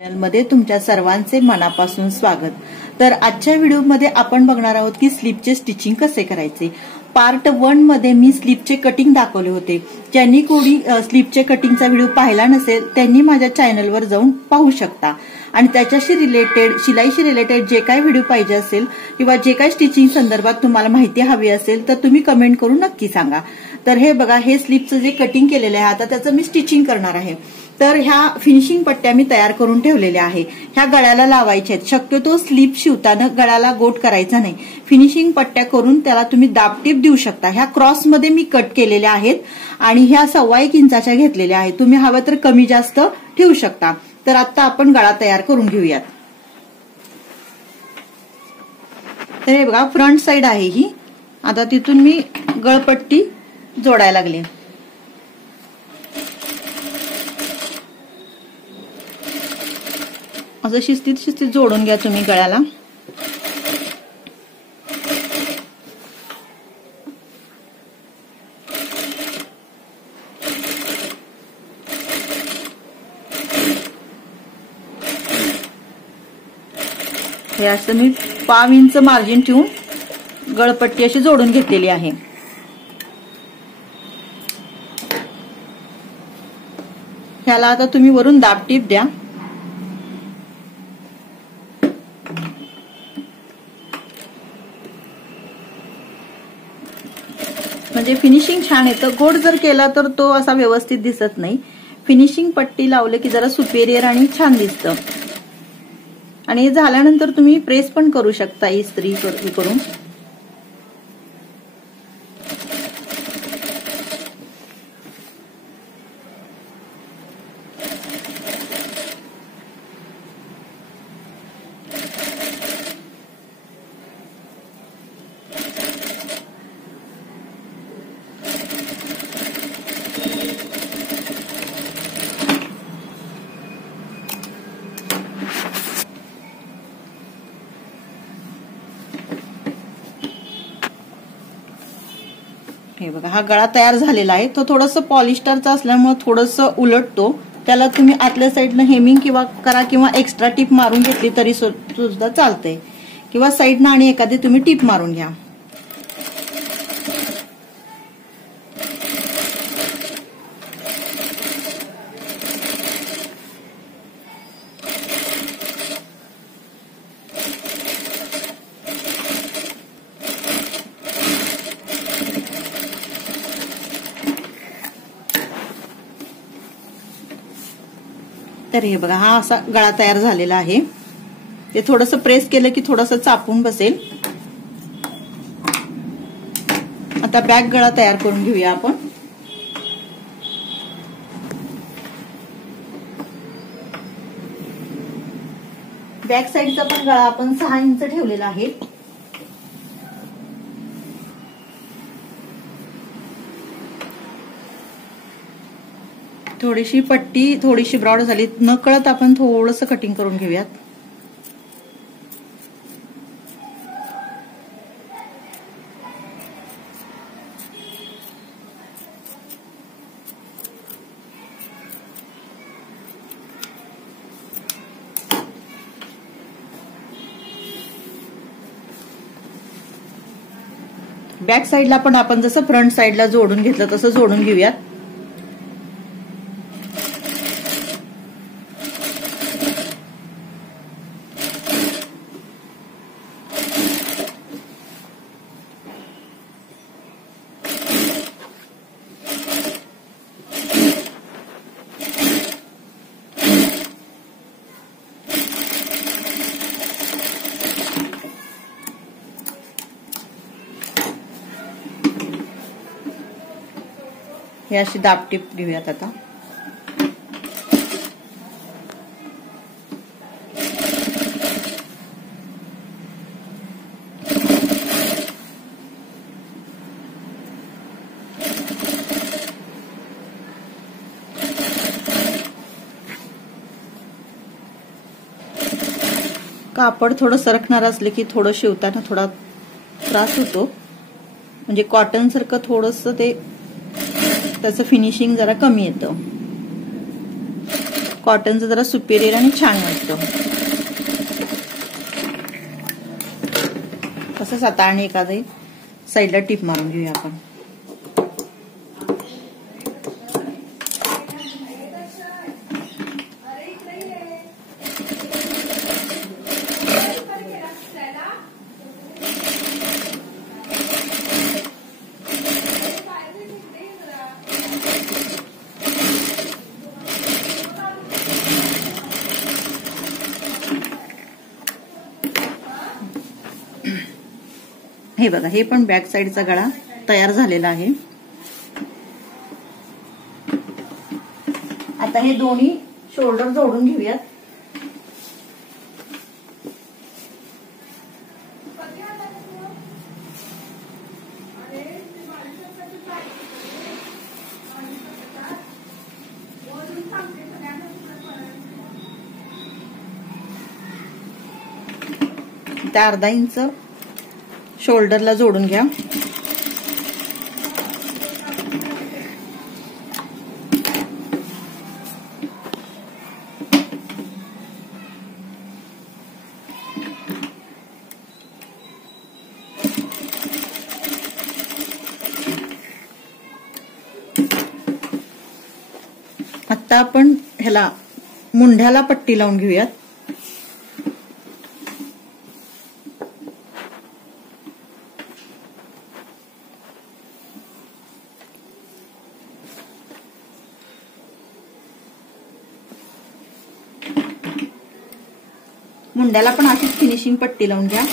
चॅनलमध्ये तुमच्या सर्वांचे मनापासून स्वागत। तर आजच्या व्हिडिओमध्ये आपण बघणार आहोत की स्लीपचे स्टिचिंग कसे करायचे। पार्ट 1 मध्ये मी स्लीपचे कटिंग दाखवले होते। ज्यांनी कोणी स्लीपचे कटिंगचा व्हिडिओ पाहिला नसेल त्यांनी माझ्या चॅनलवर जाऊन पाहू शकता। आणि त्याच्याशी रिलेटेड शिलाईशी रिलेटेड जे काही व्हिडिओ पाहिजे असेल किंवा जे काही स्टिचिंग संदर्भात तुम्हाला माहिती हवी असेल तर तुम्ही कमेंट करून नक्की सांगा। तर हे बघा, हे स्लीपचं जे कटिंग केलेलं आहे आता त्याचं मी स्टिचिंग करणार आहे। तर ह्या फिनिशिंग पट्ट्या मी तयार करून ठेवलेल्या आहे। ह्या गळ्याला लावायच्या आहेत। शक्यतो स्लीप शिवताना गळ्याला गोट करायचा नाही। फिनिशिंग पट्ट्या करून त्याला तुम्ही दाबटीप देऊ शकता। ह्या क्रॉस मध्ये मी कट केलेल्या आहेत आणि ह्या 1.25 इंचाच्या घेतलेल्या आहेत। तुम्ही हवं तर कमी जास्त ठेवू शकता। तर आता आपण गळा तयार करून घेऊयात। तर हे बघा, फ्रंट साइड आहे ही। आता तिथून मी गळपट्टी जोडायला लागले। असं शिस्तीत जोडून घ्या तुम्ही गळ्याला। हे असं मी 5 इंच मार्जिन ठेवून गळपट्टी अशी जोडून घेतलेली आहे। ह्याला आता तुम्ही वरून दाबटीप द्या। म्हणजे फिनिशिंग छान येतं। गोट जर केला तर तो असा व्यवस्थित दिसत नाही। फिनिशिंग पट्टी लावले की जरा सुपेरियर आणि छान दिसतं। आणि झाल्यानंतर तुम्ही प्रेस पण करू शकता इस्त्री करून। हे बघा, हा गळा तयार झालेला आहे। तो थोडंसं पॉलिस्टरचा असल्यामुळे थोडंसं उलटतो। त्याला तुम्ही आतल्या साईडनं हेमिंग करा किंवा एक्स्ट्रा टिप मारून घेतली तरी सुद्धा चालतंय, किंवा साईडनं आणि एखादी तुम्ही टिप मारून घ्या। तर हे बघा, हा असा गळा तयार झालेला आहे। ते थोडंसं प्रेस केलं की थोडंसं चापून बसेल। आता बॅक गळा तयार करून घेऊया आपण। बॅक साईडचा पण गळा आपण 6 इंच ठेवलेला आहे। थोडीशी पट्टी थोडीशी ब्रॉड झाली, नकळत आपण थोडंसं कटिंग करून घेऊयात। बॅक साईडला पण आपण जसं फ्रंट साईडला जोडून घेतलं तसं जोडून घेऊयात। हे अशी दाबटीप घेऊयात आता। कापड थोडं सरकणार असले की थोडं शिवताना थोडा त्रास होतो। म्हणजे कॉटन सारखं थोडंसं ते त्याचं फिनिशिंग जरा कमी येतं। कॉटनचं जरा सुपेरियर आणि छान वाटतं. तसंच आता आणि एखादी साईडला टीप मारून घेऊया आपण. हे बघा, हे पण बॅक साईडचा गळा तयार झालेला आहे. आता हे दोन्ही शोल्डर जोडून घेऊयात. त्या अर्धा इंच शोल्डरला जोडून घ्या. आता आपण ह्याला मुंढ्याला पट्टी लावून घेऊयात. मुंड्याला पण अशीच फिनिशिंग पट्टी लावून घ्या.